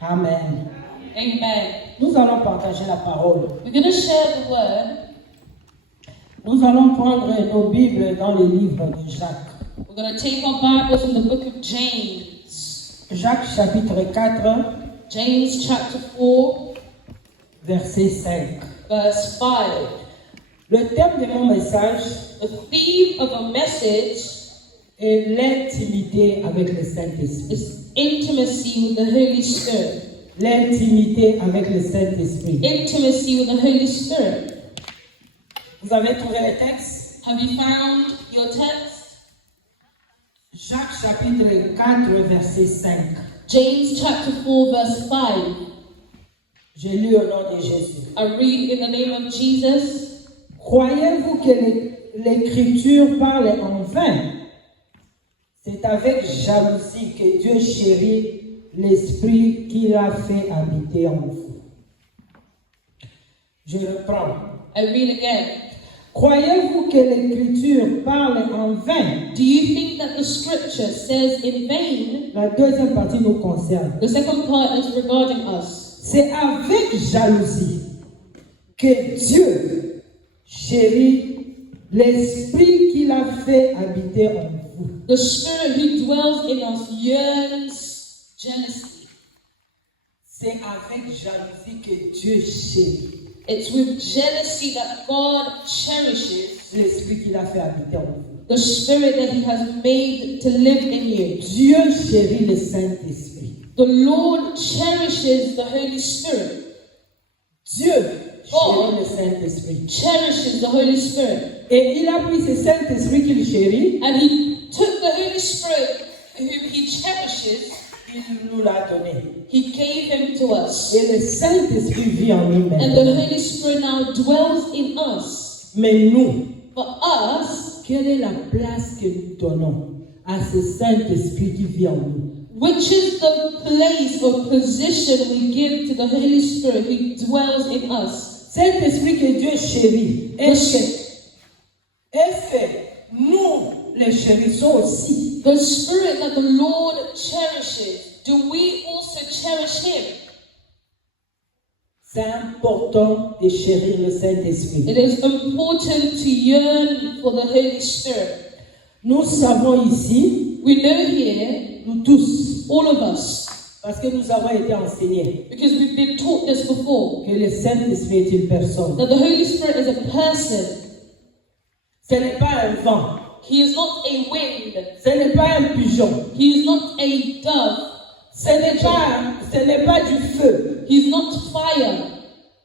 Amen. Amen. Nous allons partager la parole. We're going to share the word. Nous allons prendre nos Bibles dans le livre de Jacques. We're going to take our Bibles in the book of James. Jacques chapitre 4, James chapter 4, verset 5. verse 5. Le thème de mon message The theme of a message est l'intimité avec le Saint-Esprit. is intimacy with the Holy Spirit. L'intimité avec le Saint-Esprit. Intimacy with the Holy Spirit. Vous avez trouvé le texte? Have you found your text? Jacques chapitre 4, verset 5. James chapter 4, verse 5. Je lis au nom de Jésus. I read in the name of Jesus. Croyez-vous que l'Écriture parle en vain? C'est avec jalousie que Dieu chérit l'Esprit qu'il a fait habiter en vous. Je reprends. I read again. Croyez-vous que l'Écriture parle en vain? Do you think that the scripture says in vain? La deuxième partie nous concerne. The second part is regarding us. C'est avec jalousie que Dieu chérit l'Esprit qu'il a fait habiter en vous. The Spirit who dwells in us yearns jealousy. C'est avec jalousie que Dieu chérit It's with jealousy that God cherishes l'Esprit qu'il a fait habiter en vous. the Spirit that He has made to live in you. Dieu chérit le Saint-Esprit. The Lord cherishes the Holy Spirit. Dieu chérit le Saint-Esprit. Cherishes the Holy Spirit. Et il a pris ce Saint-Esprit qu'il chérit, And He took the Holy Spirit whom He cherishes, il nous l'a donné. He gave Him to us. Et le Saint-Esprit vit en nous And the maintenant. Holy Spirit now dwells in us. Mais nous, For us, quelle est la place que nous donnons à ce Saint-Esprit qui vit en nous? which is the place or position we give to the Holy Spirit who dwells in us? Saint-Esprit que Dieu chérit, est-ce que nous le chérissons aussi? The Spirit that the Lord cherishes, do we also cherish Him? C'est important de chérir le Saint-Esprit. It is important to yearn for the Holy Spirit. Nous savons ici, We know here, nous tous, all of us, parce que nous avons été enseignés, because we've been taught this before, que le Saint-Esprit est une personne. that the Holy Spirit is a person. Ce n'est pas un vent, He is not a wind. ce n'est pas un pigeon, He is not a dove. ce n'est pas du feu. He is not fire.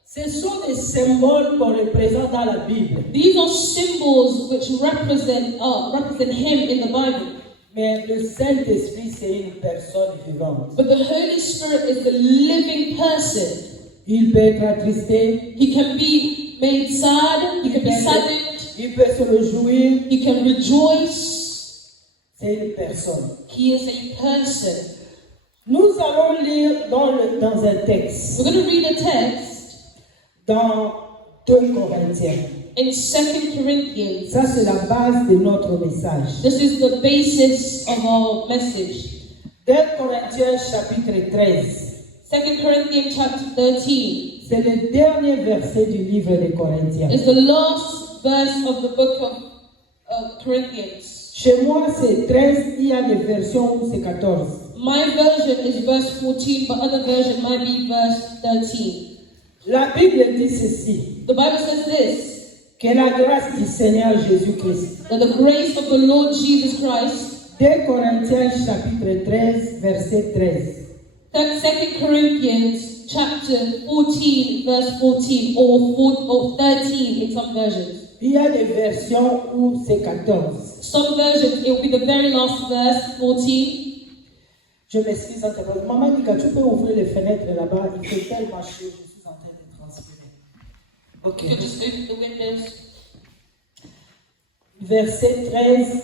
Ce sont des symboles qu'on représente dans la Bible. These are symbols which represent Him in the Bible. Mais le Saint-Esprit, c'est une personne vivante. But the Holy Spirit is the living person. Il peut être attristé, He can be made sad. He can be saddened. il peut se réjouir. He can rejoice. C'est une personne. He is a person. Nous allons lire dans un texte, We're going to read a text dans 2 Corinthiens. in 2 Corinthians. Ça, c'est la base de notre message. This is the basis of our message. 2 Corinthiens chapitre 13. 2 Corinthians chapter 13 C'est le dernier verset du livre de Corinthiens. is the last verse of the book of Corinthians. Chez moi, c'est 13, il y a des versions où c'est 14. My version is verse 14, but other version might be verse 13. La Bible dit ceci, The Bible says this, que la grâce du Seigneur Jésus-Christ. that the grace of the Lord Jesus Christ, 2 Corinthiens chapitre 13, verset 13. 2 Corinthians chapter 14, verse 14, or 13 in some versions. Il y a des versions où c'est 14. Some versions, it will be the very last verse, 14. Je m'excuse en témoignage. Maman dit que tu peux ouvrir les fenêtres là-bas. Il fait tellement chaud, je suis en train de transpirer. Ok. You can just open the windows. Verset 13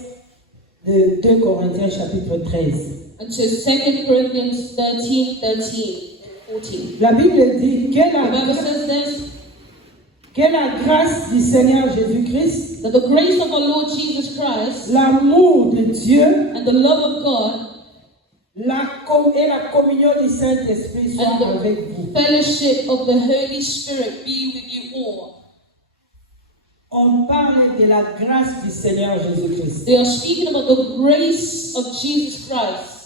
de 2 Corinthiens chapitre 13. And so 2 Corinthians 13, 14. La Bible dit The Bible says this, que la grâce du Seigneur Jésus-Christ, that the grace of our Lord Jesus Christ l'amour de Dieu and the love of God et la communion du Saint-Esprit soit and avec vous. the fellowship of the Holy Spirit be with you all. On parle de la grâce du Seigneur Jésus-Christ. They are speaking about the grace of Jesus Christ.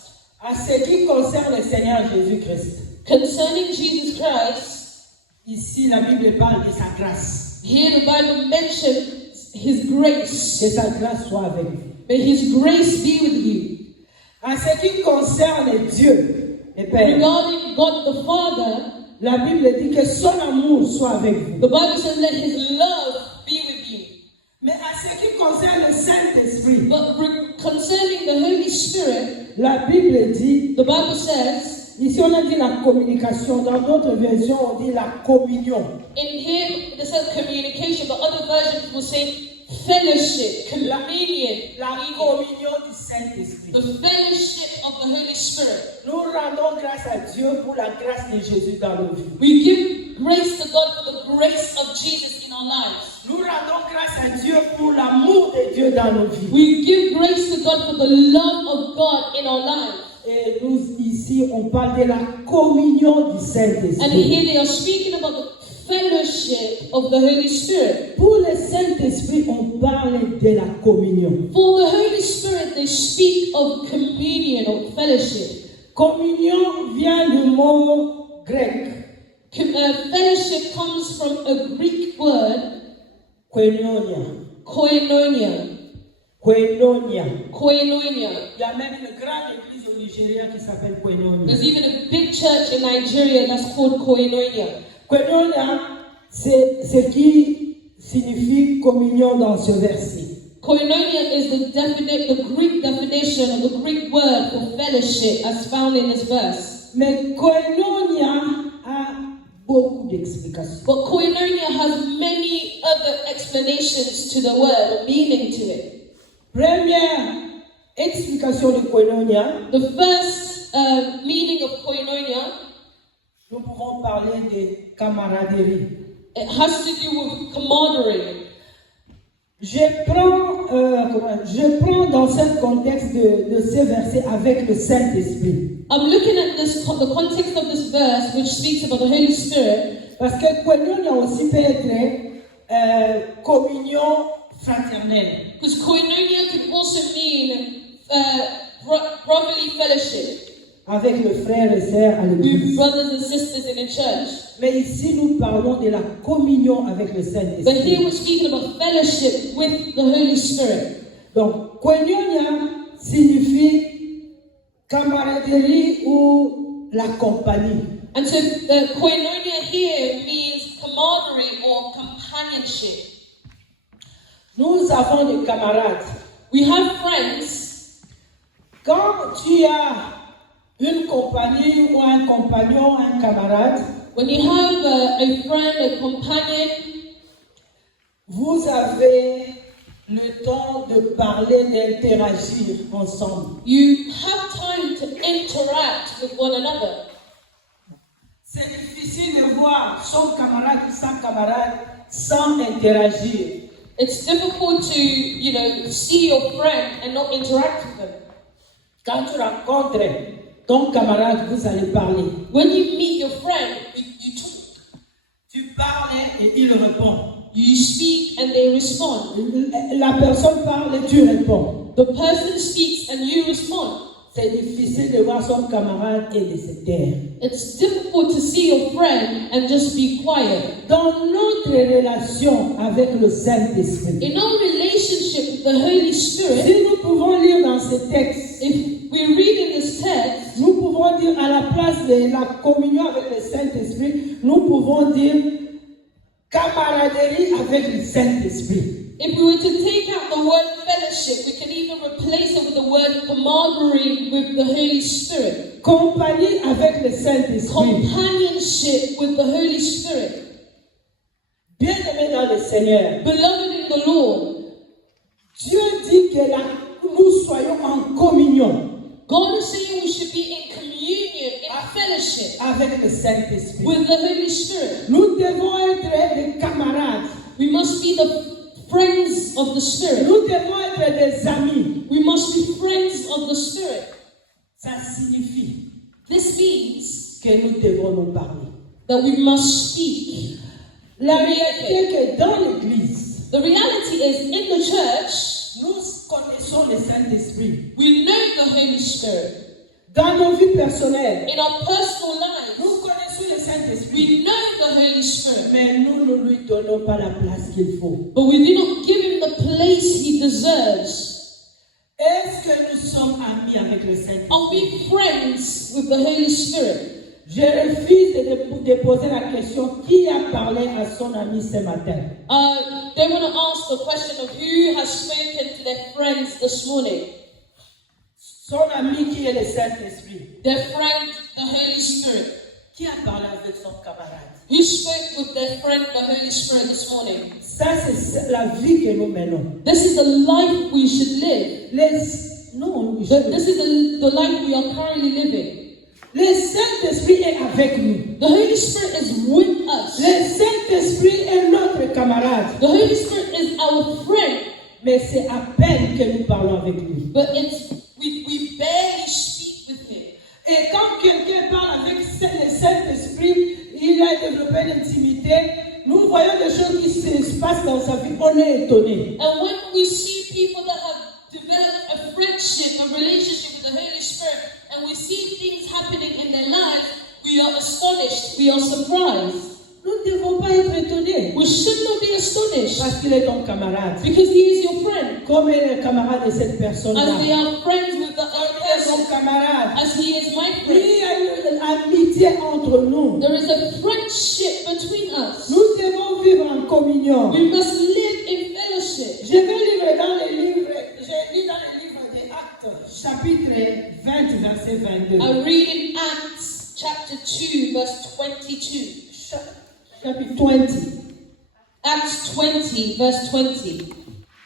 À ce qui concerne le Seigneur Jésus-Christ, Concerning Jesus Christ, ici la Bible parle de sa grâce. here the Bible mentions His grace. Que sa grâce soit avec vous. May His grace be with you. En ce qui concerne Dieu, le Père, Regarding God the Father, la Bible dit que son amour soit avec vous. the Bible says, let His love be with you. Mais en ce qui concerne le Saint-Esprit, But concerning the Holy Spirit, la Bible dit, the Bible says, ici on a dit la communication, dans d'autres versions on dit la communion. in here it says communication, but other versions will say fellowship, communion, La communion du Saint-Esprit. the fellowship of the Holy Spirit. Nous rendons grâce à Dieu pour la grâce de Jésus dans nos vies. We give grace to God for the grace of Jesus in our lives. Nous rendons grâce à Dieu pour l'amour de Dieu dans nos vies. We give grace to God for the love of God in our lives. Et nous, ici, on parle de la communion du And Saint-Esprit. here they are speaking about the fellowship of the Holy Spirit. Pour le Saint-Esprit, on parle de la communion. For the Holy Spirit, they speak of communion or fellowship. Communion vient du mot grec, Fellowship comes from a Greek word, koinonia. koinonia. Koinonia. Koinonia. Il y a même une grande église au Nigeria qui s'appelle Koinonia. There's even a big church in Nigeria that's called Koinonia. Koinonia, c'est ce qui signifie communion dans ce verset. Koinonia is the Greek definition of the Greek word for fellowship as found in this verse. Mais koinonia a beaucoup d'explications. But koinonia has many other explanations to the word or meaning to it. Première explication de koinonia, The first meaning of koinonia, nous pouvons parler de camaraderie. it has to do with camaraderie. Je prends dans ce contexte de ces versets avec le Saint-Esprit. I'm looking at the context of this verse, which speaks about the Holy Spirit, Parce que koinonia aussi peut être communion fraternelle. because koinonia could also mean brotherly fellowship Avec les frères et sœurs à with l'église. brothers and sisters in a church. Mais ici, nous parlons de la communion avec le But here Saint-Esprit. we're speaking about fellowship with the Holy Spirit. Donc, koinonia signifie camaraderie ou la compagnie. And so the koinonia here means camaraderie or companionship. Nous avons des camarades. We have friends. Quand tu as une compagnie ou un compagnon, un camarade, When you have a friend, a companion, vous avez le temps de parler, d'interagir ensemble. you have time to interact with one another. C'est difficile de voir son camarade ou sa camarade sans interagir. It's difficult to, see your friend and not interact with them. Quand tu rencontres ton camarade, vous allez parler. When you meet your friend, you talk. Tu parles et il répond. You speak and they respond. La personne parle et tu réponds. The person speaks and you respond. C'est difficile de voir son camarade et de se taire. It's difficult to see your friend and just be quiet. Dans notre relation avec le Saint-Esprit, In our relationship with the Holy Spirit, si nous pouvons lire dans ce texte, if we read in this text, nous pouvons dire à la place de la communion avec le Saint-Esprit, nous pouvons dire camaraderie avec le Saint-Esprit. if we were to take out the word fellowship, we can even replace it with the word camaraderie with the Holy Spirit. Compagnie avec le Saint-Esprit. Companionship with the Holy Spirit. Bien-aimés dans le Seigneur, Beloved in the Lord, Dieu dit que nous soyons en communion God is saying we should be in communion, in fellowship avec le Saint-Esprit. with the Holy Spirit. Nous devons être des camarades. We must be the friends of the Spirit. Nous devons être des amis. We must be friends of the Spirit. Ça signifie This means que nous devons nous parler. that we must speak. La réalité est que dans l'Église, The reality is, in the church, nous connaissons le Saint-Esprit. we know the Holy Spirit. Dans nos vies personnelles, In our personal lives, nous connaissons le Saint-Esprit. we know the Holy Spirit. Mais nous ne lui donnons pas la place qu'il faut. But we do not give him the place he deserves. Est-ce que nous sommes amis avec le Saint-Esprit? Are we friends with the Holy Spirit? Je refuse de poser la question qui a parlé à son ami ce matin. They want to ask the question of who has spoken to their friends this morning. Son ami qui est le Saint-Esprit. Their friend, the Holy Spirit. Qui a parlé avec son camarade? Who spoke with their friend, the Holy Spirit, this morning? Ça, c'est la vie que nous menons. This is the life we should live. This is the life we are currently living. Le Saint-Esprit est avec nous. The Holy Spirit is with us. Le Saint-Esprit est notre camarade. The Holy Spirit is our friend. Mais c'est à peine que nous parlons avec lui. But we barely speak with him. Et quand quelqu'un parle avec le Saint-Esprit, il a développé l'intimité. Nous voyons des choses qui se passent dans sa vie. On est étonné. And when we see people that have developed a friendship, a relationship with the Holy Spirit, and we see things happening in their lives, we are astonished, we are surprised. Nous ne devons pas être étonnés. We should not be astonished Parce qu'il est ton camarade. because he is your friend. Comme il est le camarade de cette As personne-là. we are friends with the other Il est son person, camarade. as he is my Il friend. y a une amitié entre nous. There is a friendship between us. Nous devons vivre en communion. We must live in fellowship. Je vais lire dans les livres, j'ai lu dans les livres des Actes, chapitre 20, verset 22. I read in Acts chapter 2, verse 22. Chapitre 20, Acts 20, verse 20.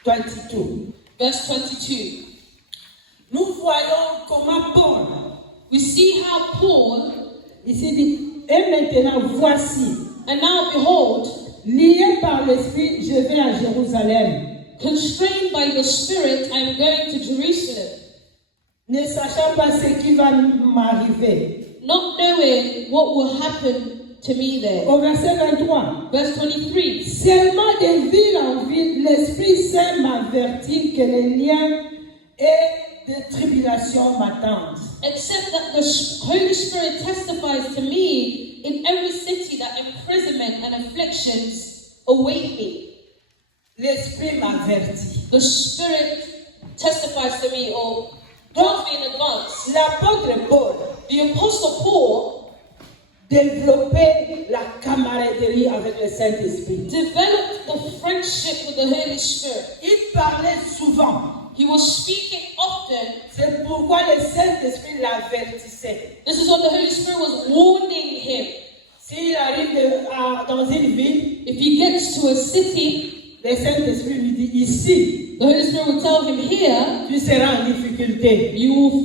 22. Verse 22. Nous voyons comment Paul, We see how Paul, ici dit, et maintenant voici, and now behold, lié par l'Esprit, je vais à Jérusalem, constrained by the Spirit, I am going to Jerusalem, ne sachant pas ce qui va m'arriver. not knowing what will happen to me there. Au verset 23. Verse 23. Seulement de ville en ville, l'Esprit Saint m'avertit que les liens et des tribulations m'attendent. Except that the Holy Spirit testifies to me in every city that imprisonment and afflictions await me. L'Esprit m'avertit. The Spirit testifies to me or tells me in advance. L'apôtre Paul The Apostle Paul développait la camaraderie avec le Saint-Esprit. developed the friendship with the Holy Spirit. Il parlait souvent. He was speaking often. C'est pourquoi le Saint-Esprit l'avertissait. This is what the Holy Spirit was warning him. S'il arrive dans une ville, If he gets to a city, le Saint-Esprit lui dit ici, the Holy Spirit will tell him here, tu seras en difficulté. you will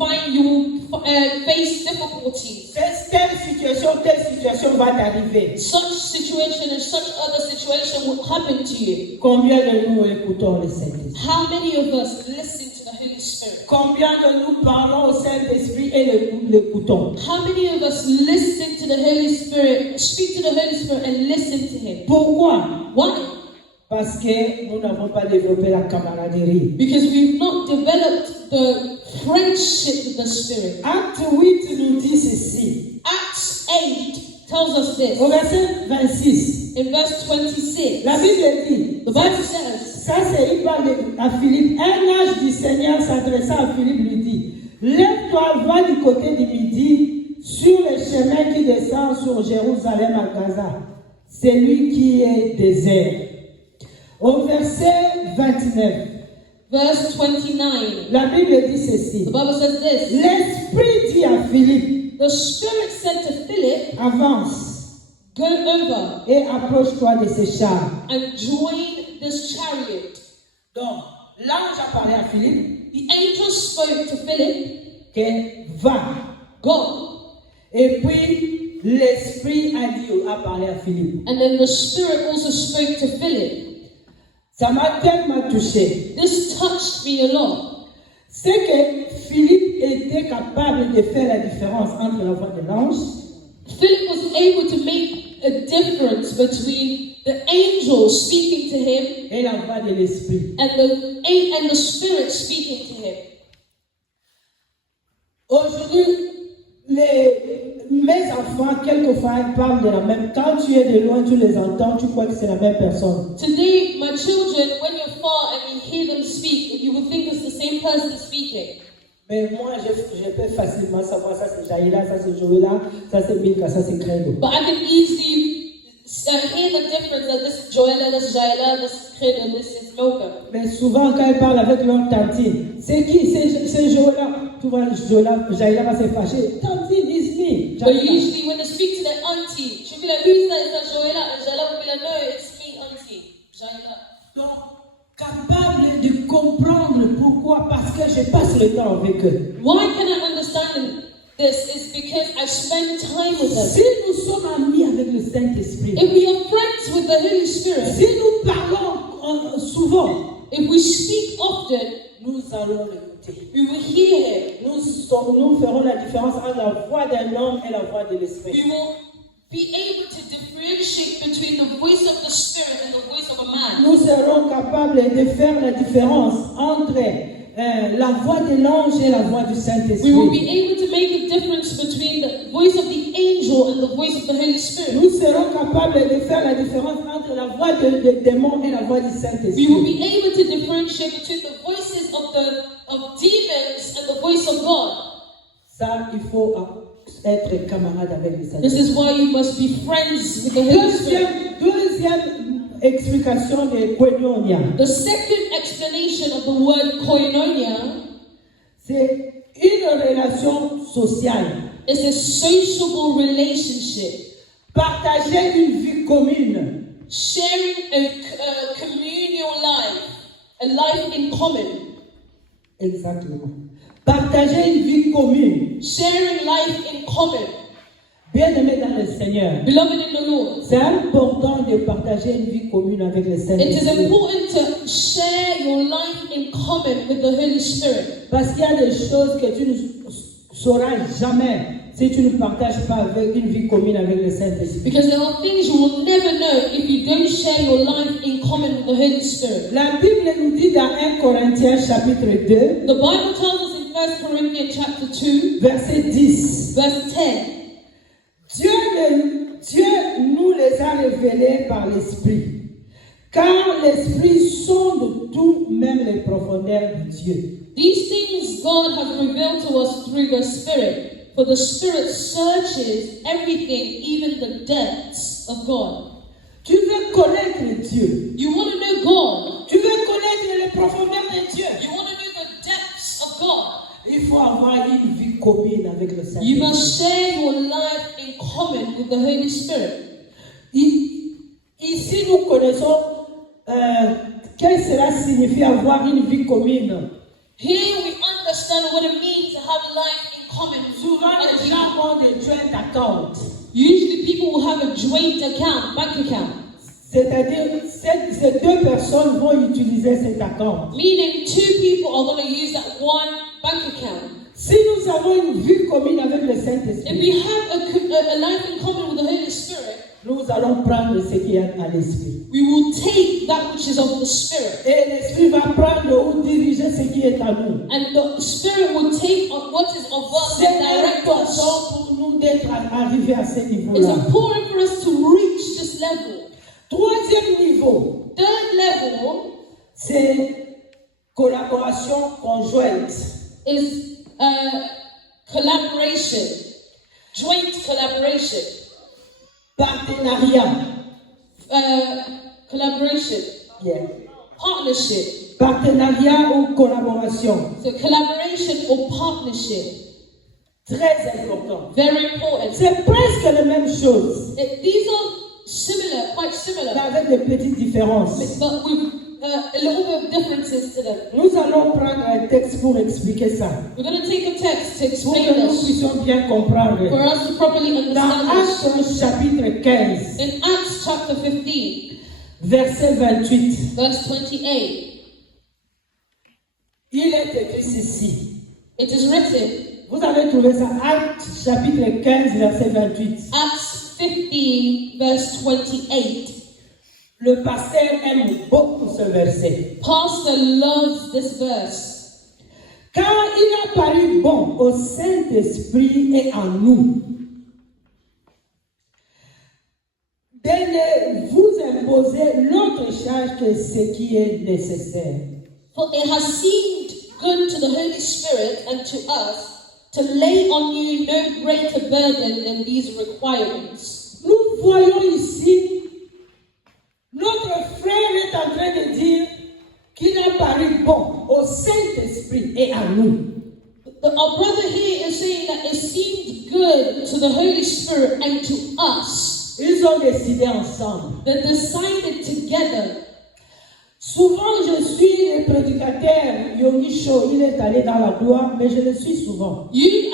face difficulties. Telle situation va t'arriver. Such situation and such other situation will happen to you. Combien de nous écoutons le Saint-Esprit? How many of us listen to the Holy Spirit? Combien de nous parlons au Saint-Esprit et l'écoutons? How many of us listen to the Holy Spirit, speak to the Holy Spirit and listen to Him? Pourquoi? Why? Parce que nous n'avons pas développé la camaraderie. Because we've not developed the friendship with the Spirit. Acte 8 nous dit ceci. Acts 8 tells us this. Au verset 26, In verse 26, la Bible dit, the Bible says, ça c'est, il parle à Philippe. Un ange du Seigneur s'adressant à Philippe lui dit, lève-toi, va du côté du midi, sur le chemin qui descend sur Jérusalem à Gaza. C'est lui qui est désert. Au verset 29, verse 29, la Bible dit ceci. the Bible says this. L'Esprit dit à Philippe, The Spirit said to Philip, avance go over et approche-toi de ces chars. and join this chariot. Donc, l'ange a parlé à Philippe The angel spoke to Philip, que va. go. Et puis, l'Esprit a parlé à Philippe. And then the Spirit also spoke to Philip. Ça m'a tellement touché. This touched me a lot. C'est que Philippe était capable de faire la différence entre la voix de l'ange Philip was able to make a difference between the angel speaking to him et la voix de l'esprit. and the Spirit speaking to him. Aujourd'hui, mes enfants, quelquefois, ils parlent de la même. Quand tu es de loin, tu les entends, tu crois que c'est la même personne. Today, my children, when you're far and you hear them speak, you will think it's the same person speaking. Mais moi, je peux facilement savoir ça c'est Jaïla, ça c'est Joëla, ça c'est Milka, ça c'est Credo. But I can easily hear the difference that this is Joella, this is Jaila, this is Kid, and this is Milka. Mais souvent, quand ils parlent avec leur tantine, c'est qui? C'est Joëla. Tu vois, Jaïla va se fâcher. Tantine, it's me. But usually, when they speak to their auntie, she'll be like, who's that? Is that Joella? And Jaila will be like, no, it's me, auntie. Jaila. Donc, capable de comprendre pourquoi, parce que je passe le temps avec eux. Why can I understand this? Is because I spend time with them. Si nous sommes amis avec le Saint-Esprit, If we are friends with the Holy Spirit, si nous parlons souvent, if we speak often, nous allons l'écouter. we will hear him. Nous ferons la différence entre la voix d'un homme et la voix de We l'Esprit. will be able to differentiate between the voice of the Spirit and the voice of a man. Nous serons capables de faire la différence entre la voix de l'ange et la voix du We will Saint-Esprit. be able to make a difference between the voice of the angel and the voice of the Holy Spirit. Nous serons capables de faire la différence entre la voix des démons et la voix du We will Saint-Esprit. be able to differentiate between the voices of demons and the voice of God. Ça, il faut être camarade avec le This Saint-Esprit. is why you must be friends with the Holy Spirit. Deuxième explication de koinonia, The second explanation of the word koinonia c'est une relation sociale. is a sociable relationship, Partager une vie commune. sharing a communal life, a life in common, Exactement. Partager une vie commune. sharing life in common. Bien-aimé dans le Seigneur, Beloved in the Lord, c'est important de partager une vie commune avec le it is Saint-Esprit. important to share your life in common with the Holy Spirit. Parce qu'il y a des choses que tu ne sauras jamais si tu ne partages pas avec une vie commune avec le Saint-Esprit. Because there are things you will never know if you don't share your life in common with the Holy Spirit. La Bible nous dit dans 1 Corinthiens chapitre 2, The Bible tells us in 1 Corinthians chapter 2, verset 10. verse 10, Dieu nous les a révélés par l'Esprit. Car l'Esprit sonde tout, même les profondeurs de Dieu. these things God has revealed to us through the Spirit, for the Spirit searches everything, even the depths of God. Tu veux connaître Dieu. You want to know God. Tu veux connaître les profondeurs de Dieu. You want to know the depths of God. Il faut avoir une vie commune avec le You Saint-Esprit. must share your life in common with the Holy Spirit. Ici, nous connaissons qu'est-ce que cela signifie avoir une vie commune. Here we understand what it means to have life in common. Souvent, les gens ont des joint accounts. Usually people will have a joint account, bank account. C'est-à-dire, ces deux personnes vont utiliser cet account. Meaning two people are going to use that one bank account. Si nous avons une vie commune avec le If Saint-Esprit, we have a life in common with the Holy Spirit, nous allons prendre ce qui est à l'Esprit. we will take that which is of the Spirit. Et l'Esprit va prendre ou diriger ce qui est à nous. And the Spirit will take on what is of us C'est and direct us. important pour nous d'être arrivés à ce It's niveau-là. important for us to reach this level. Troisième niveau, Third level c'est collaboration conjointe. is collaboration, joint collaboration, Partenariat. collaboration, Yeah. partnership. Partenariat ou collaboration. So collaboration or partnership, Très important. very important. C'est presque la même chose, These are similar, quite mais similar, avec des petites différences. but with a little bit of differences to them. Nous allons prendre un texte pour expliquer ça, We're going to take a text to pour explain que nous this, puissions bien comprendre. for us to properly Dans understand this. Actes chapitre 15, In Acts chapter 15, verset 28, verse 28, il est écrit ceci. It is written, vous avez trouvé ça, Actes chapitre 15, verset 28. Acts 15, verse 28. Le pasteur aime beaucoup ce verset. Pastor loves this verse. Car il a paru bon au Saint-Esprit et en nous de ne vous imposer l'autre charge que ce qui est nécessaire. For it has seemed good to the Holy Spirit and to us to lay on you no greater burden than these requirements. Nous voyons ici, notre frère est en train de dire qu'il a paru bon au Saint-Esprit et à nous. Our brother here is saying that it seemed good to the Holy Spirit and to us. Ils ont décidé ensemble. They decided together. Souvent, je suis le prédicateur Yongi Cho. Il est allé dans la gloire, mais je le suis souvent. I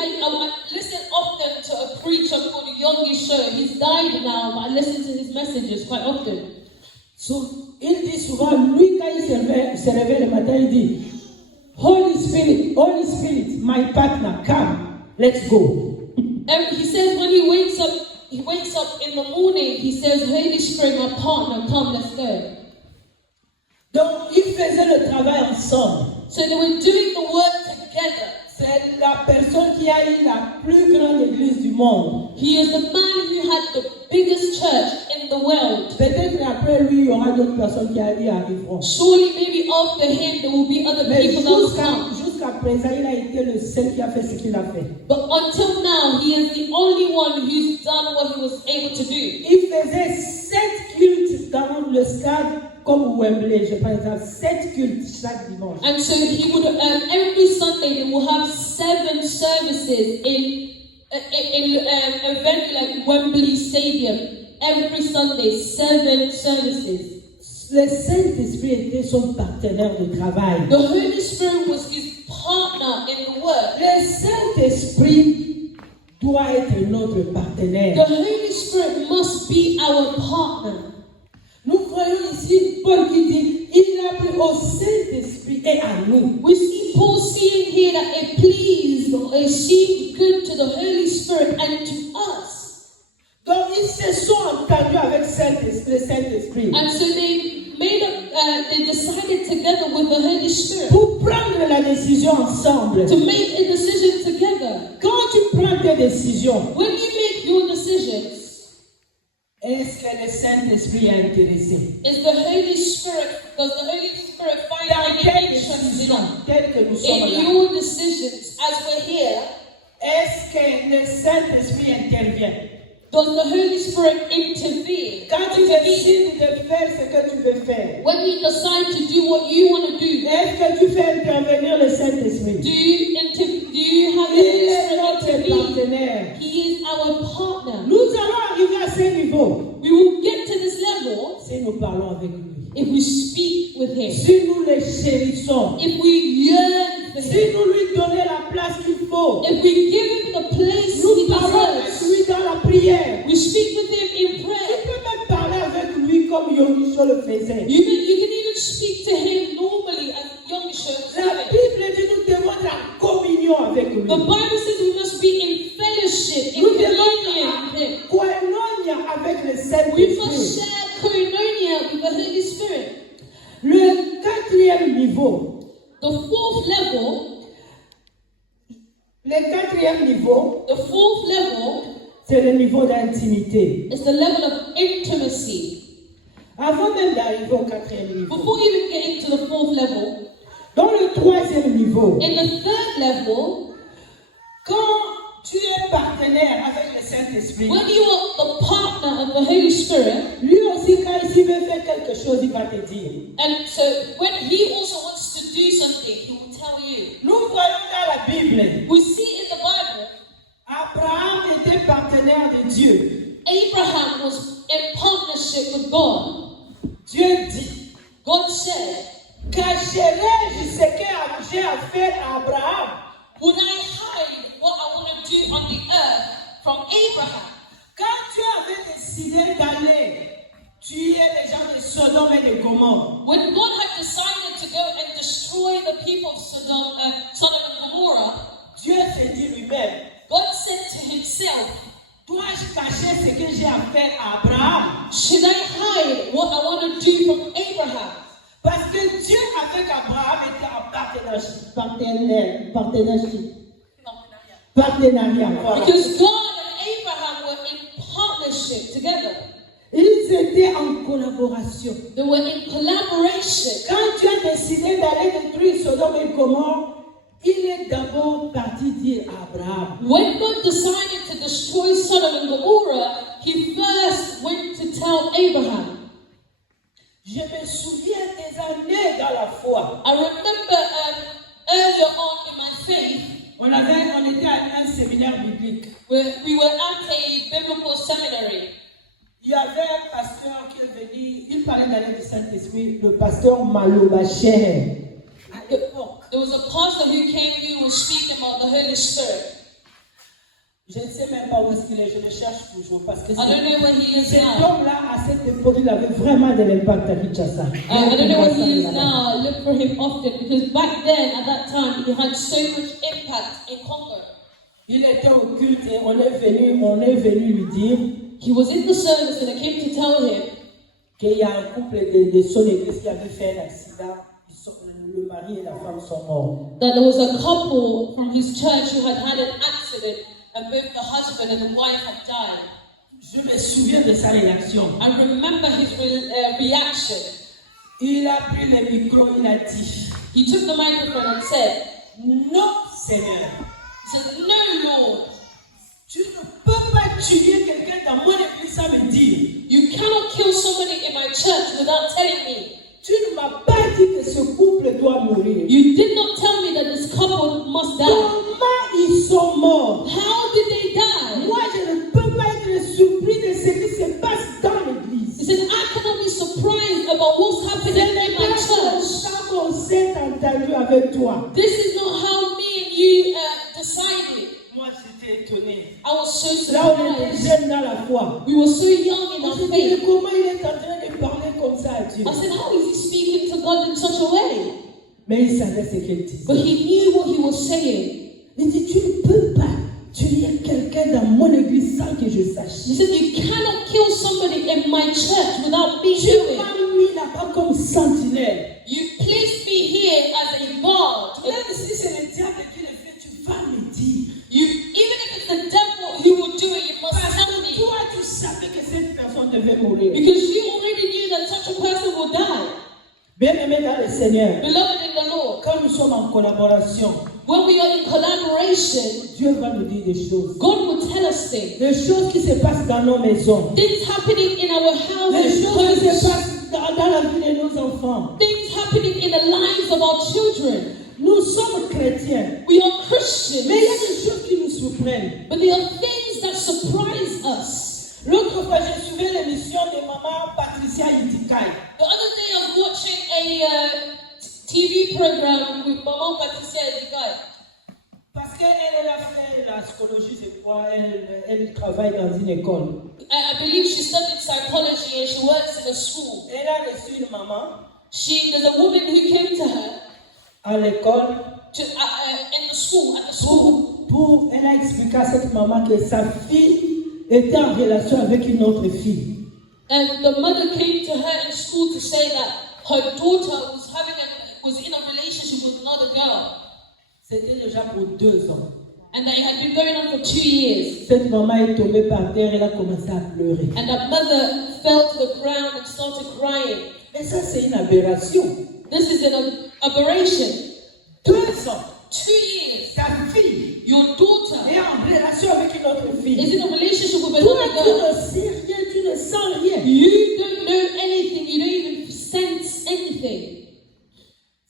listen often to a preacher called Yongi Sho. He's died now, but I listen to his messages quite often. Il dit souvent, lui, quand il se réveille le matin, il dit, Holy Spirit, my partner, come, let's go. And he says when he wakes up in the morning, he says, Holy Spirit, my partner, come, let's go. Donc, ils faisaient le travail ensemble. So they were doing the work together. C'est la personne qui a eu la plus grande église du monde. He is the man who had the biggest church in the world. Peut-être après lui, il y aura d'autres personnes qui arriveront. Surely, maybe after him, there will be other Mais people that will come. jusqu'à présent, il a été le seul qui a fait ce qu'il a fait. But until now, he is the only one who's done what he was able to do. Il faisait 7 cultes dans le stade comme Wembley, je prends exemple, 7 cultes chaque dimanche. And so he would, every Sunday, they will have 7 services in a venue like Wembley Stadium. Every Sunday, 7 services. Le Saint-Esprit était son partenaire de travail. The Holy Spirit was his partner in the work. Le Saint-Esprit doit être notre partenaire. The Holy Spirit must be our partner. Nous voyons ici Paul qui dit, il a pris au Saint-Esprit et à nous. We see Paul saying here that it pleased or it seemed good to the Holy Spirit and to us. Donc ils se sont entendus avec le Saint-Esprit. And so they decided together with the Holy Spirit Pour prendre la décision ensemble. to make a decision together. Quand tu prends tes décisions, When you make your decisions, est-ce que le Saint-Esprit est intéressé? does the Holy Spirit find Dans any quelle interest décision, telle que nous sommes in là, your decisions as we're here? est-ce que le Saint-Esprit intervient? Does the Holy Spirit intervene? Quand tu décides de faire ce que tu veux faire, When you decide to do what you want to do, est-ce que tu fais intervenir le Saint-Esprit? do you have the Il Holy est Spirit notre intervene? partenaire. He is our partner. Nous allons arriver à ce niveau We will get to this level si nous parlons avec lui. if we speak with Him, Si nous le chérissons, if we yearn for si Him, nous lui donnons la place qu'il faut, if we give Him the place nous He parlons avec deserves. lui dans la prière. We speak with Him in Tu prayer. peux même parler avec lui comme Yonicho le faisait. You can even speak to Him normally as Yongsho was La doing. Bible dit nous devons être en communion avec lui. The Bible says we must be in fellowship, in Nous devons communion with Him. être en koinonia avec le We must Saint-Esprit. share koinonia with the Holy Spirit. Le 4e niveau, The fourth level, le 4e niveau, the fourth level c'est le niveau d'intimité. is the level of intimacy. Avant même d'arriver au 4e niveau. Before even getting to the fourth level, Dans le 3e niveau, in the third level, quand tu es partenaire avec le Saint-Esprit, when you are the partner of the Holy Spirit, lui aussi, quand il veut faire quelque chose, il va te dire. and so when He also wants to do something, He will tell you. Nous voyons dans la Bible, We see in the Bible, Abraham était partenaire de Dieu. Abraham was in partnership with God. Dieu dit, God said, cacherai-je ce que j'ai à faire à Abraham? would I hide what I want to do on the earth from Abraham? Quand tu avais décidé d'aller tuer les gens de Sodome et de Gomorrhe, When God had decided to go and destroy the people of Sodom and Gomorrah, Dois-je cacher ce que j'ai à faire à Abraham? Should I hide what I want to do from Abraham? Parce que Dieu avec Abraham était en partenariat. Voilà. Because God and Abraham were in partnership together. Ils étaient en collaboration. They were in collaboration. Quand Dieu a décidé d'aller détruire Sodome et Gomorrhe, il est d'abord parti dire à Abraham. When God decided to destroy Sodom and Gomorrah, he first went to tell Abraham. Je me souviens des années dans la foi. I remember earlier on in my faith, On était à un séminaire biblique. we were at a biblical seminary. Il y avait un pasteur qui est venu, il parlait d'aller du Saint-Esprit, le pasteur Malobacher. À l'époque, There was a pastor who came who was speaking about the Holy Spirit. je ne sais même pas où est-ce qu'il est, je le cherche toujours parce que I don't know where he is cet now. homme-là, à cette époque, il avait vraiment de l'impact à Kinshasa. I don't know where he is now. I look for him often because back then, at that time, he had so much impact in Congo. Il était au culte et on est venu lui dire He was in the service and I came to tell him qu'il y a un couple de son église qui avait fait un accident. Le mari et la femme sont morts. that there was a couple from his church who had had an accident and both the husband and the wife had died. Je me souviens de sa réaction. I remember his reaction. Il a pris le micro, il a dit, He took the microphone and said, non Seigneur, he said, no, Lord, tu ne peux pas tuer quelqu'un dans mon église sans me dire. you cannot kill somebody in my church without telling me. Tu ne m'as pas dit que ce couple doit mourir. You did not tell me that this couple must die. Comment ils sont morts? How did they die? Moi, je ne peux pas être surpris de ce qui se passe dans He l'église. said, I cannot be surprised about what's happening in my church. Ça qu'on s'est entendu avec toi. This is not how me and you decided. Moi, j'étais étonné. I was so Là, on était surprised. jeunes dans la foi. We were so young in On our se dit, faith. mais comment il est en train de parler comme ça à Dieu? I said, how is he speaking to God in such a way? Mais il savait ce qu'il disait. But he knew what he was saying. Il dit, tu ne peux pas tuer quelqu'un dans mon église sans que je sache. He said, you cannot kill somebody in my church without me Tu doing. m'as mis là-bas comme sentinelle. You placed me here as a guard. Même si c'est le diable qui le fait, tu vas me dire. Even if it's the devil who will do it, you must Parce tell que me. toi, tu savais que cette personne devait mourir. Because you already knew that such a person will die. Bien-aimé dans le Seigneur, Beloved in the Lord, quand nous sommes en collaboration, when we are in collaboration, Dieu va nous dire des choses. God will tell us things. Des choses qui se passent dans nos maisons. Things happening in our Des houses, choses qui se homes, passent dans la vie de nos enfants. things happening in the lives of our children. Nous sommes chrétiens. We are Christians, Mais il y a des choses qui nous surprennent. but there are things that surprise us. L'autre fois, j'ai suivi l'émission de maman Patricia Idikai. The other day I was watching a TV program with Maman Patricia Edikai. Parce qu'elle a fait la psychologie, je crois. Elle travaille dans une école. I believe she studied psychology and she works in a school. Elle a reçu une maman There's a woman who came to her à l'école in the school, at the school. elle a expliqué à cette maman que sa fille était en relation avec une autre fille. And the mother came to her in school to say that her daughter was in a relationship with another girl. C'était déjà pour 2 ans. And that it had been going on for 2 years. Cette maman est tombée par terre, elle a commencé à pleurer. And that mother fell to the ground and started crying. Mais ça, c'est une aberration. This is an aberration. 2 ans. 2 years. Ta fille Your daughter est en relation avec une autre is fille. in a relationship with Toi, another tu girl. ne sais rien, tu ne sens rien. You don't know anything. You don't even sense anything.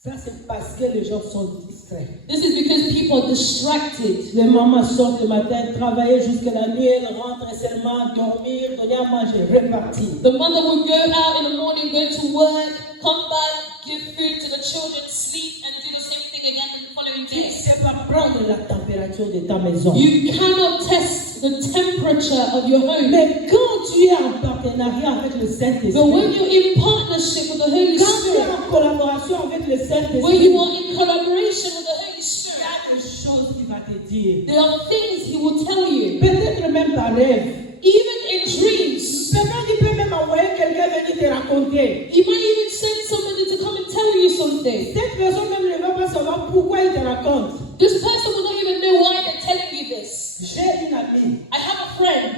Ça, c'est parce que les gens sont distraits. This is because people are distracted. Les mamans sortent le matin, travailler jusqu'à la nuit, elles rentrent seulement dormir, donner à manger, repartir. The mother will go out in the morning, go to work, come back, give food to the children, sleep, and do the same thing again the following Tu ne day. sais pas prendre la température de ta maison. You cannot test the temperature of your home. Mais quand tu es en partenariat avec le But Saint-Esprit, when you're in partnership with the Holy quand tu es Spirit, en collaboration avec le when Saint-Esprit, you are in collaboration with the Holy il y Spirit, a des choses qu'il va te dire. there are things He will tell you. Peut-être même par rêve. Even in dreams, Peut-être il peut même envoyer quelqu'un venir te raconter. he might even send somebody to come and tell you something. Cette personne même ne va pas savoir pourquoi il te raconte. This person will not even know why they're telling you this. J'ai une amie I have a friend.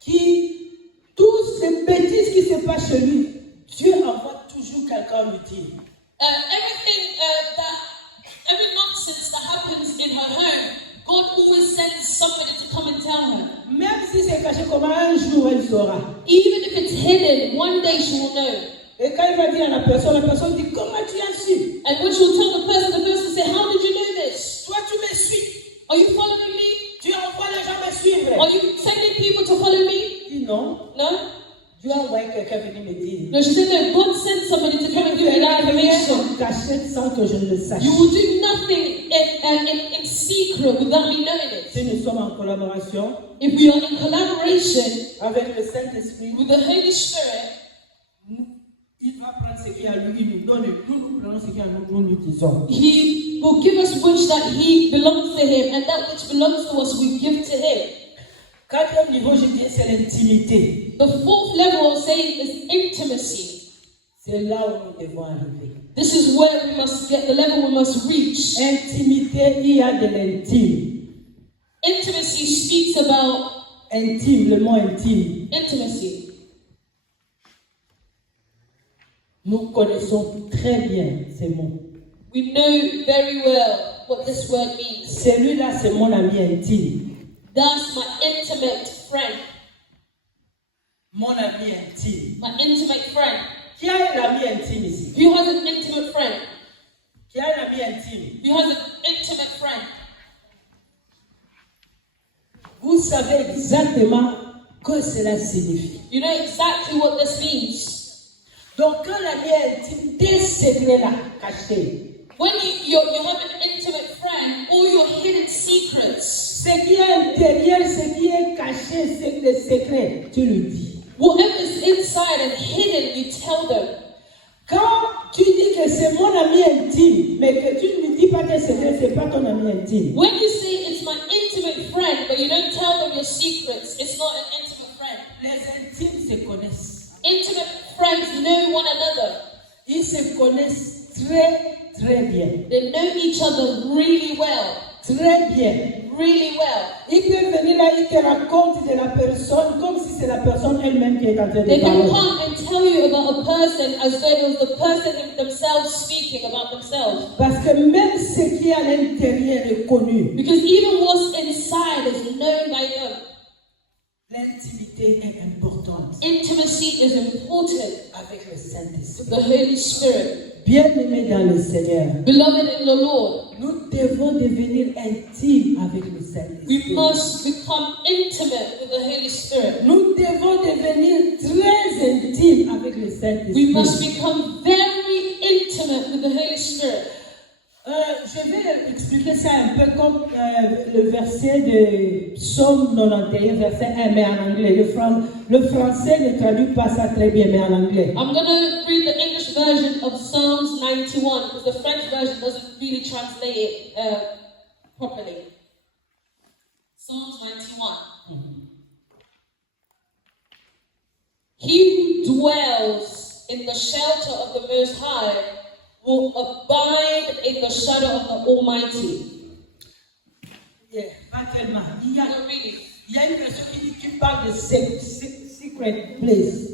qui, toutes les bêtises qui se passent chez lui, Dieu envoie toujours quelqu'un lui dire. Every nonsense that happens in her home, God always sends somebody to come and tell her. Même si c'est caché comment un jour elle saura. Even if it's hidden, one day she will know. Et quand il va dire à la personne dit comment tu as su? And when she'll tell the person say, how did you know this? Toi tu me suis. Are you following me? Tu envoies les gens me suivre. Are you sending people to follow me? Il dit non. No? Dieu a envoyé quelqu'un venir me dire. No, she said, no, God sent somebody to come and give you that information. En cachette sans que je ne le sache. You will do nothing in secret without me knowing it. Si nous sommes en collaboration If we are in collaboration avec le Saint-Esprit, with the Holy Spirit, il va prendre ce qui est à lui, il nous donne, nous prenons ce qui est à nous, nous lui disons. He will give us which that He belongs to Him, and that which belongs to us we give to Him. Quatrième niveau, je dis, c'est l'intimité. The fourth level I was saying is intimacy. C'est là où nous devons arriver. This is where we must get, the level we must reach. Intimité, il y a de l'intime. Intimacy speaks about Intime, le mot intime. intimacy. Nous connaissons très bien ces mots. We know very well what this word means. Celui-là, c'est mon ami intime. That's my intimate friend. Mon ami intime. My intimate friend. Qui a un ami intime ici? Who has an intimate friend? Qui a un ami intime? Who has an intimate friend? Vous savez exactement que cela signifie. You know exactly what this means. Donc, quand l'ami intime, des secrets là, cachés, When you have an intimate friend, all your hidden secrets, ce qui est intérieur, ce qui est caché, c'est les secrets, tu le dis. whatever is inside and hidden, you tell them. Quand tu dis que c'est mon ami intime, mais que tu ne lui dis pas tes secrets, c'est pas ton ami intime. When you say it's my intimate friend, but you don't tell them your secrets, it's not an intimate friend. Les intimes se connaissent. Intimate friends know one another. Ils se connaissent très bien. They know each other really well. Très bien. Really well. Il peut venir là, il te raconte de la personne comme si c'est la personne elle-même qui est en train de They can parler. come and tell you about a person as though it was the person themselves speaking about themselves. Parce que même ce qui est à l'intérieur est connu. Because even what's inside is known by them. L'intimité est importante Intimacy is important avec le Saint-Esprit. with the Holy Spirit. Bien-aimés dans le Seigneur, Beloved in the Lord, nous devons devenir intimes avec le we Saint-Esprit. must become intimate with the Holy Spirit. Nous devons devenir très intimes avec le We must Saint-Esprit. become very intimate with the Holy Spirit. Je vais expliquer ça un peu comme le verset de Psaume 91, verset 1, mais en anglais. Le français ne traduit pas ça très bien, mais en anglais. I'm going to read the English version of Psalms 91 because the French version doesn't really translate it properly. Psalms 91. He who dwells in the shelter of the Most High will abide in the shadow of the Almighty. Yeah, pas tellement. Il y a, Not really. il y a une version qui parle de secret place.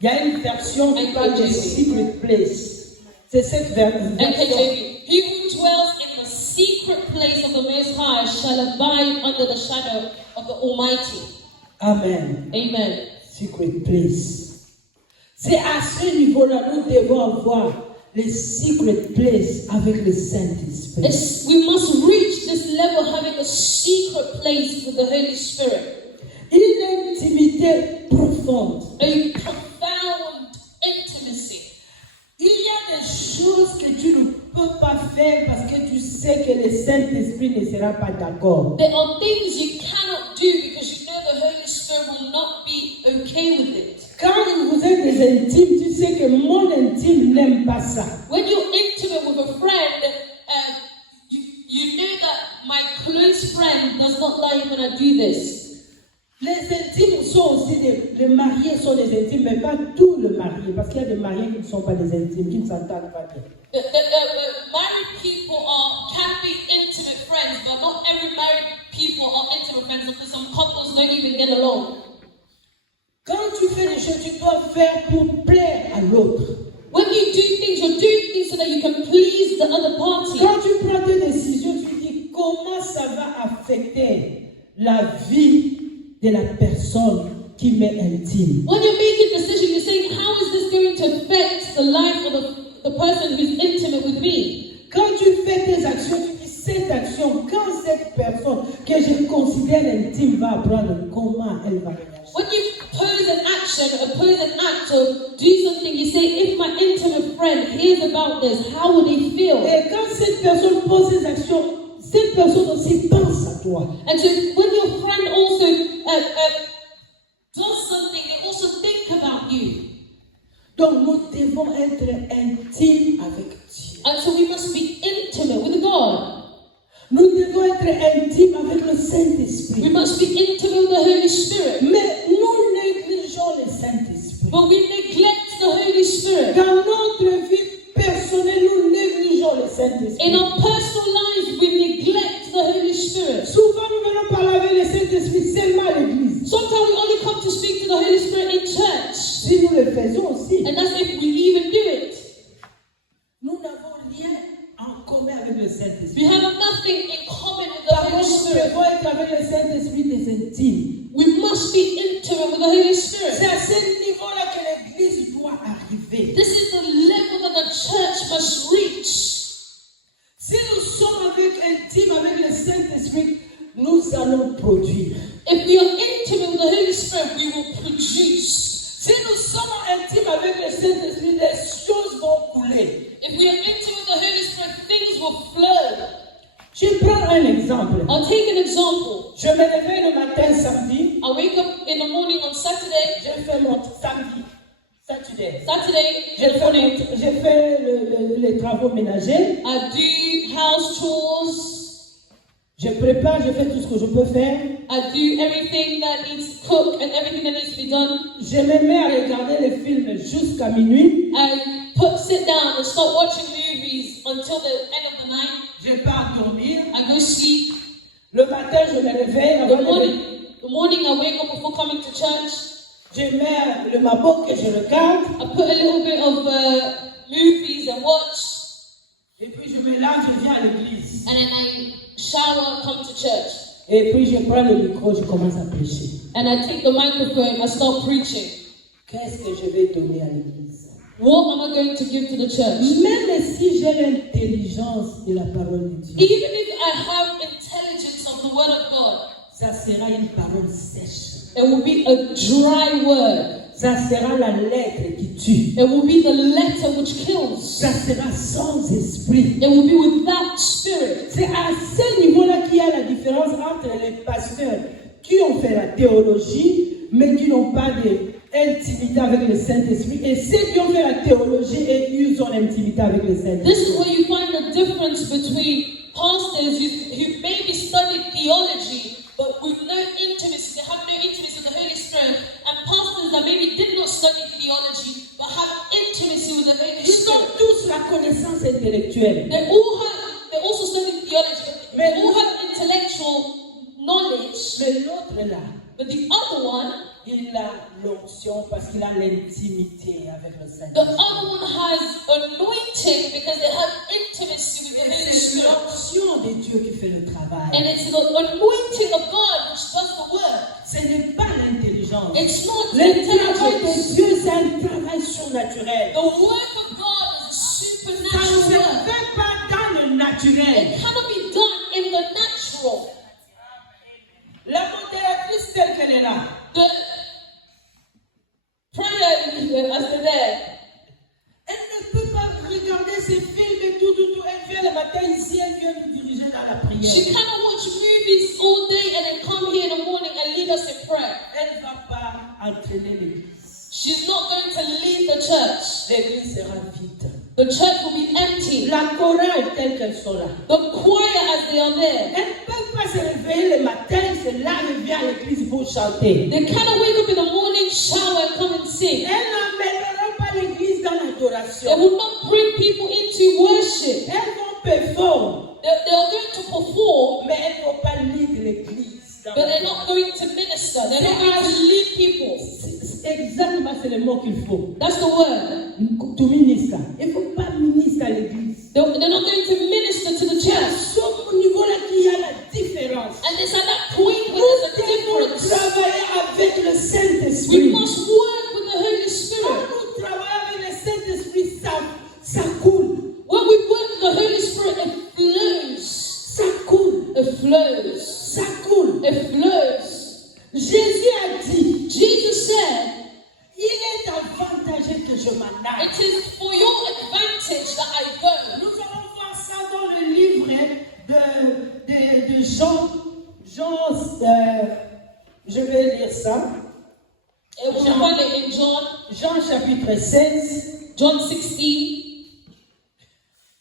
Il y a une version qui parle de secret place. C'est cette version. NKJV. He who dwells in the secret place of the Most High shall abide under the shadow of the Almighty. Amen. Amen. Secret place. C'est à ce niveau-là nous devons avoir les secret place avec le Saint-Esprit. We must reach this level having a secret place with the Holy Spirit. Une intimité profonde. A profound intimacy. Il y a des choses que tu ne peux pas faire parce que tu sais que le Saint-Esprit ne sera pas d'accord. There are things you cannot do because you know the Holy Spirit will not be okay with it. Quand vous êtes des intimes, tu sais que mon intime n'aime pas ça. When you're intimate with a friend, you know that my close friend does not like when I do this. les mariés sont des intimes, mais pas tous les mariés, parce qu'il y a des mariés qui ne sont pas des intimes, qui ne s'entendent pas bien. Married people can be intimate friends, but not every married people are intimate friends because some couples don't even get along. Quand tu fais des choses, tu dois faire pour plaire à l'autre. When you do things, you're doing things so that you can please the other party. Quand tu prends tes décisions, tu dis comment ça va affecter la vie de la personne qui m'est intime. When you make a decision, you're saying, how is this going to affect the life of the person who's intimate with me? Quand tu fais tes actions, tu dis cette action, quand cette personne que je considère intime va apprendre comment elle va réagir. When you pose an act or do something, you say, if my intimate friend hears about this, how will they feel? Et quand cette personne pose ses actions, cette personne aussi pense à toi. And so when your friend also does something, they also think about you. Donc nous devons être intimes avec Dieu. And so we must be intimate with God. Nous devons être intimes avec le We Saint-Esprit. must be intimate with the Holy Spirit. Mais nous négligeons le Saint-Esprit. But we neglect the Holy Spirit. Dans notre vie personnelle, nous négligeons le Saint-Esprit. In our personal lives, we neglect the Holy Spirit. Souvent, nous venons parler avec le Saint-Esprit seulement à l'église. Sometimes we only come to speak to the Holy Spirit in church. Si nous le faisons aussi, And that's if we even do it. nous n'avons rien en commun avec le Saint-Esprit. We have nothing in common with the Par Holy contre, nous Spirit. devons être avec le Saint-Esprit des intimes. We must be intimate with the Holy C'est Spirit. à ce niveau-là que l'église doit arriver. This is the level that the church must reach. Si nous sommes intimes avec le Saint-Esprit, nous allons produire. If we are intimate with the Holy Spirit, we will produce. Si nous sommes intimes avec le Saint-Esprit, les choses vont couler. If we are intimate with the Holy Spirit, things will flow. Je prends un exemple. I'll take an example. Je me réveille le matin samedi. I wake up in the morning on Saturday. Je fais mon samedi. Saturday. Saturday, J'ai fait les travaux ménagers. I do house chores. Je prépare, je fais tout ce que je peux faire. I do everything that needs to cook and everything that needs to be done. Je me mets à regarder les films jusqu'à minuit. I sit down and start watching movies until the end of the night. Je pars dormir. I go sleep. Le matin, je me réveille. The morning I wake up before coming to church. Je mets le mabok et je regarde. I put a little bit of movies and watch. Et puis je me lave, je viens à l'église. And then I shower, come to church. Et puis je prends le micro, je commence à prêcher. And I take the microphone, I start preaching. Qu'est-ce que je vais donner à l'église? What am I going to give to the church? Même si j'ai l'intelligence de la parole de Dieu, Even if I have intelligence of the word of God, ça sera une parole sèche. it will be a dry word. Ça sera la lettre qui tue. It will be the letter which kills. Ça sera sans esprit. It will be without spirit. C'est à ce niveau-là qu'il y a la différence entre les pasteurs qui ont fait la théologie, mais qui n'ont pas d'intimité avec le Saint-Esprit, et ceux qui ont fait la théologie et ils ont l'intimité avec le Saint-Esprit. This is where you find the difference between pastors who maybe studied theology, but with no intimacy, they have no intimacy with the Holy Spirit, and pastors that maybe did not study theology, but have intimacy with the Holy Ils ont Spirit. tous la connaissance intellectuelle. They also studied theology, but they all have intellectual knowledge, Mais l'autre là, but the other one, il a l'onction parce qu'il a l'intimité avec le the Saint-Esprit. other one has anointing because they have intimacy with the Holy C'est Spirit. l'onction de Dieu qui fait le travail. And it's the anointing of God which does the work. Ce n'est pas l'intelligence. It's not Le travail intelligence. de Dieu, c'est un travail surnaturel. The work of God is a Ça ne supernatural se work. fait pas dans le naturel. It cannot be done in the natural. La modératrice telle qu'elle est là, The prayer as they're there. elle ne peut pas regarder ses films et tout. Elle vient le matin ici, elle vient nous diriger dans la She prière. cannot watch movies all day and then come here in the morning and lead us in prayer. Elle ne va pas entraîner l'église. She's not going to lead the church. L'église sera vide. The church will be empty. La chorale telle qu'elles sont là, The choir as they are there. elles ne peuvent pas se réveiller le matin, se lave et vient à l'église pour chanter. They cannot wake up in the morning, shower, and come and sing. Elles n'emmèneront pas l'église dans They l'adoration. will not bring people into worship. Elles vont performer, They are going to perform, mais elles ne vont pas leader l'église. dans but they're l'adoration. not going to minister. They're not going to lead people. C'est exactement c'est le mot qu'il faut. That's the word. To ministre. Il ne faut pas ministre à l'église. They're not going to minister to the C'est à church. ce niveau-là qu'il y a la différence. And it's at that point where Nous there's a devons difference. travailler avec le We Saint-Esprit. must work with the Holy Quand Spirit. nous travaillons avec le Saint-Esprit, ça coule. When we work with the Holy Spirit, it flows. Ça coule. It flows. Ça coule. It flows. Jésus a dit, Jesus said, il est avantageux que je m'en aille. it is for your advantage that I go. Nous allons voir ça dans le livre de Jean. Je vais lire ça. It was recorded in Jean chapitre 16. John 16.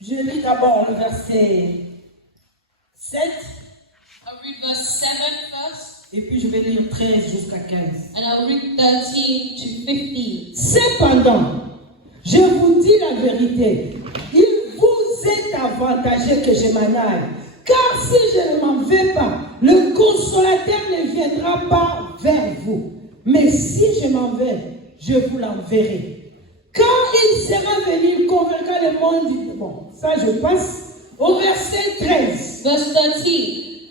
Je lis d'abord le verset 7. I'll read verse 7 first, Et puis je vais lire 13 jusqu'à 15. and I'll read 13 to 15. Cependant, je vous dis la vérité, il vous est avantageux que je m'en aille. Car si je ne m'en vais pas, le consolateur ne viendra pas vers vous. Mais si je m'en vais, je vous l'enverrai. Quand il sera venu, il convaincra le monde. Bon, ça je passe au verset 13. Verse 13.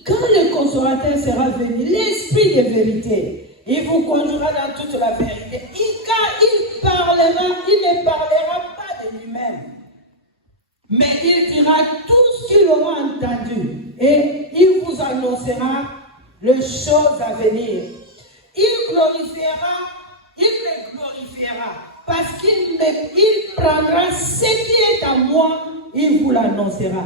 Quand le consolateur sera venu, l'esprit de vérité, il vous conduira dans toute la vérité. Car il ne parlera pas de lui-même, mais il dira tout ce qu'il aura entendu et il vous annoncera les choses à venir. Il me glorifiera parce qu'il prendra ce qui est à moi, il vous l'annoncera.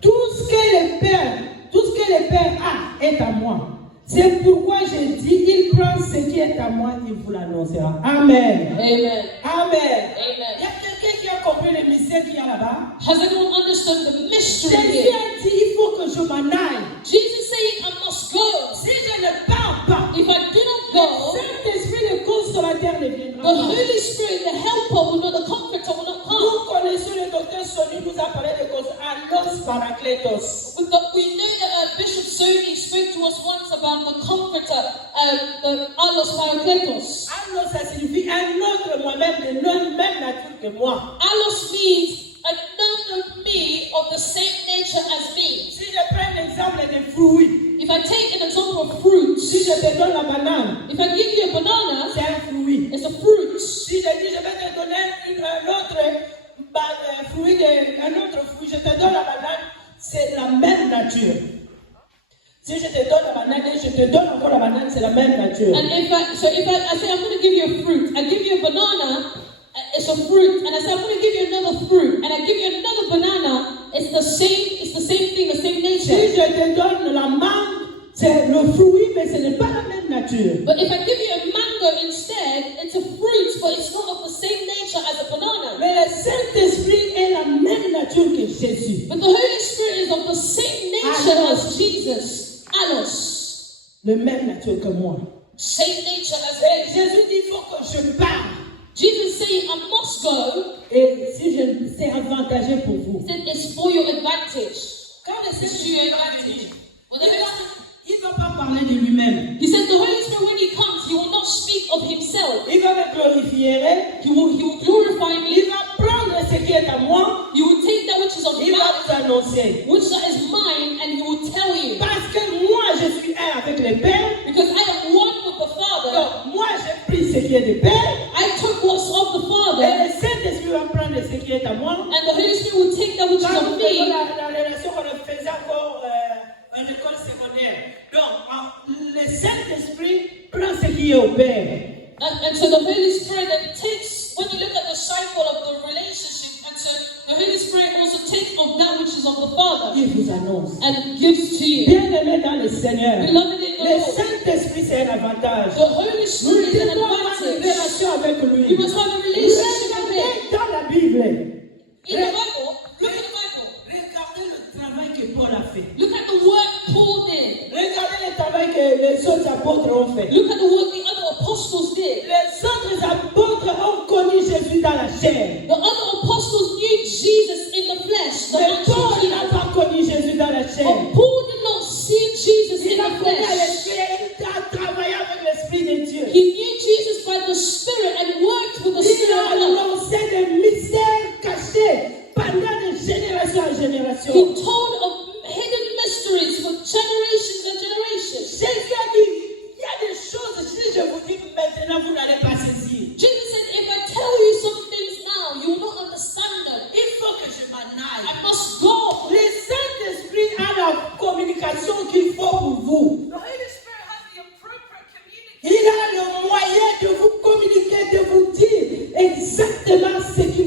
Tout ce que le Père a est à moi. C'est pourquoi je dis, il prend ce qui est à moi, il vous l'annoncera. Amen. Amen. Amen. Amen. Il y a quelqu'un qui a compris le mystère qu'il y a là-bas. Has anyone understood the mystery Jésus here? a dit, il faut que je m'en aille. Jesus saying, I must go. Si je ne pars pas, If I do not le go, Saint-Esprit, le consolateur ne viendra the pas. Holy Spirit, the helper, will not, the comforter will not come. Nous connaissons le docteur Sony nous a parlé de Allos Parakletos. We know that Bishop Sony spoke to us once about the comforter, the Allos Parakletos. Allos, ça signifie un autre moi-même de la même nature que moi. Allos means another me of the same nature as me. Si je prends l'exemple des fruits, If I take an example of fruit, si je te donne la banane, if I give you a banana, c'est un fruit. it's a fruit. Si je dis je vais te donner un autre fruit, je te donne la banane, c'est la même nature. Si je te donne la banane et je te donne encore la banane, c'est la même nature. And if I say I'm going to give you a fruit, I give you a banana, it's a fruit, and I say I'm going to give you another fruit, and I give you another banana, it's the same thing, the same Si nature. je te donne la mangue, c'est le fruit, mais ce n'est pas la même nature. But if I give you a mango instead, it's a fruit, but it's not of the same nature as a banana. Mais le Saint-Esprit est la même nature que Jésus. But the Holy Spirit is of the same nature Allos. as Jesus. Allos. La même nature que moi. Same nature as Et me. Jésus dit, il faut que je parte. Jesus saying, I must go. Et si c'est avantageux pour vous. He said, it's for your advantage. Quand le It's to Saint-Esprit your va advantage. venir, Well, the Holy Spirit- il ne va pas parler de lui-même. He said the Holy Spirit, when He comes, He will not speak of Himself. Il va me glorifier. He will glorify me. Il va prendre ce qui est à moi. He will take that which is of Il va mine, vous annoncer. which is mine, and He will tell you. Parce que moi, je suis un avec le Père. Because I am one with the Father. Donc, moi, j'ai pris ce qui est du Père. I took what's of the Et Father, le Saint-Esprit va prendre ce qui est à moi. and the Holy Spirit will take that which is Quand of nous faisons me. la relation qu'on faisait encore en école secondaire. Donc, le Saint-Esprit prend ce qui est au Père. And so the Holy Spirit then takes, when you look at the cycle of the relationship, and so the Holy Spirit also takes of that which is of the Father Il vous annonce. and gives to you. Bien-aimé dans le Seigneur, Beloved in the le Lord, Saint-Esprit, c'est un avantage. the Holy Nous Spirit is an devons avoir une advantage. relation avec lui. You must have a relationship with Him. Regardez dans la Bible. In the Bible, look at the Bible. Regardez le travail que Paul a fait. Look at the work Paul did.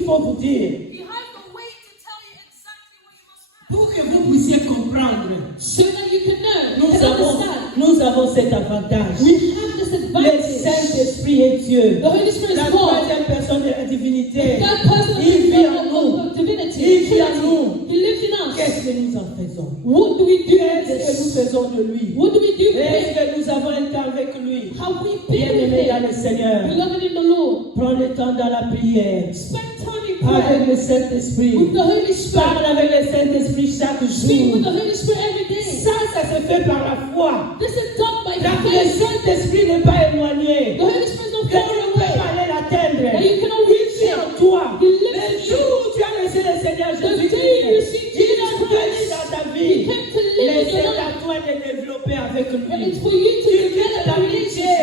faut vous dire He has the way to tell you exactly what you must pray. pour que vous puissiez comprendre. So that you can know, you can understand. Nous avons cet avantage. We have this Le advantage. Saint-Esprit est Dieu. The Holy Spirit La is God. troisième personne de la divinité. That person Il vit en of nous. divinity. Il vit en nous. He lives in us. Qu'est-ce que nous en faisons? What do we do with Qu'est-ce que nous this? faisons de lui? What do we do with Est-ce it? que nous avons un temps avec lui? Have we been with Bien-aimés dans him? le Seigneur, Beloved in the Lord. prends le temps dans la prière Spend time in avec prayer le Saint-Esprit. with the Holy Parle Spirit. avec le Saint-Esprit chaque Speak with jour. the Holy Spirit every day. Ça se fait par la foi. This is done by Car le faith. Saint-Esprit n'est pas éloigné. The Holy Spirit is not Que far tu ne peux away. pas aller l'atteindre. That you cannot Il reach vit him. en toi. He lives Le in jour you. où tu as laissé le Seigneur The day you Jésus-Christ, receive il Jesus est venu Christ, dans ta He vie. came to live Mais in c'est your à life. toi de développer avec And lui. it's for you to Tu vis develop de a l'amitié.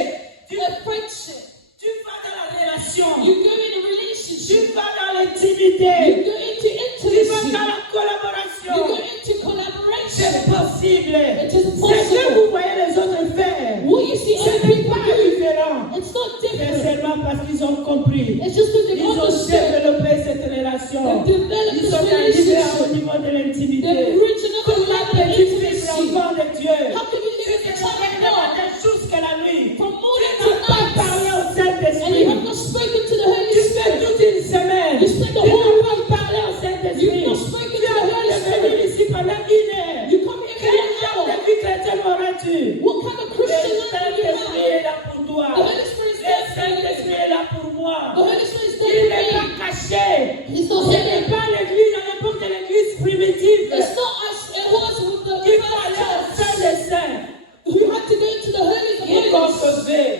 relationship, a friendship. Tu vas dans la relation. You go in a Tu relationship. vas dans You l'intimité. go into Tu vas intimacy. dans la You collaboration. go into collaboration. C'est possible. It is Ce que possible. vous voyez les autres faire, What you see ce other n'est people pas do, différent. it's not C'est different. seulement parce qu'ils ont compris. It's just that Ils they've ont understood. développé cette relation. They've developed Ils this sont arrivés au relationship. niveau de l'intimité. They've reached another Comment level of peux-tu vivre intimacy. l'enfant de Dieu? How can you Tu live te as a child réveilles of le God matin jusqu'à la nuit. from Tu morning n'as to pas parlé night au and Saint-Esprit. you have not spoken to the Holy Tu fais Spirit? toute une semaine. You spend the Tu whole n'as pas parlé au Saint-Esprit. You've not spoken Tu to the as Holy de venir Spirit. ici pendant 1 heure. You come here Quel for genre an de hour. vie chrétienne auras-tu? What kind of Le Christian life do you Saint-Esprit have? est là pour toi. The Holy Spirit is Le there for you. Saint-Esprit est là pour moi. The Holy Spirit is Il there n'est for pas me. caché. He's not Ce n'est hidden. pas l'église à l'époque de l'église primitive. It's not as it was with the Il faut aller au first Saint church. des Saints. We had to go to the Holy of Holies. Quiconque veut,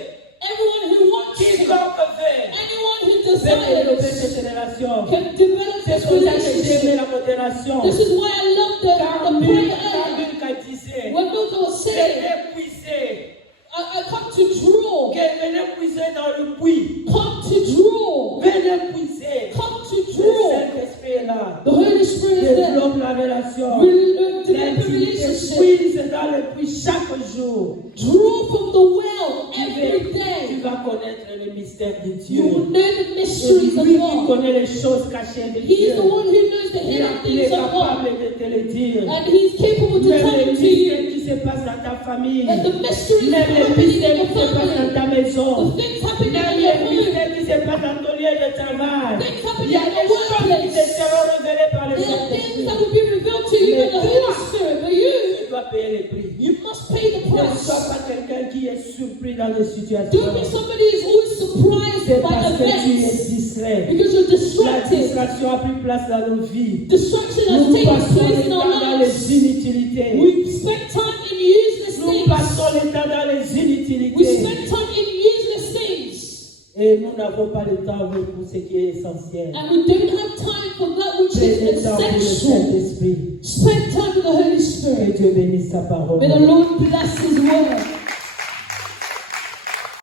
Everyone who wants to, quiconque veut, anyone who veut développer desires, cette relation. can develop C'est this pour ça que j'aime relationship. la modération. This is why I love the Quand prayer earlier. Milka disait, When Milka was saying, venez puiser, I come to draw, venez puiser dans le puits. come to draw, Venez puiser. come to Le draw. Saint-Esprit est là. The Holy Spirit is there. Développe la relation. Develop a L'intimité, relationship. puise dans le puits chaque jour. Draw from the well every Tu day. vas connaître le mystère de You Dieu. will know the C'est mysteries of lui qui God. connaît les choses cachées de He is Dieu. the one who knows the Il hidden est things of God. capable de te le dire. And He's capable to Même tell les them to mystères you. qui se passent dans ta famille. That the mysteries Même les happening in mystères your qui se passent dans family. ta maison. The things happening Même in les your home. mystères qui se passent dans ton lieu de travail. Things Il happening y a in des your choses qui te workplace. seront révélées par le There are things Saint-Esprit. that will be revealed to you by the Holy Spirit. But you Tu dois payer le prix. must pay the Ne price. sois pas quelqu'un qui est surpris dans les Don't situations. be somebody who's always surprised C'est by parce que tu es events distrait. because you're La distracted. distraction a pris place dans nos vies. Distraction has Nous taken passons place le in temps our dans lives. les inutilités. We spend time in useless Nous things. passons le temps dans les We inutilités. spend time in useless things. Et nous n'avons pas le temps pour ce qui est essentiel. And we don't have time for that which Prenez is le temps pour le essential. Saint-Esprit. Spend time with the Holy Que Spirit. Dieu bénisse sa parole. May the Lord bless His word.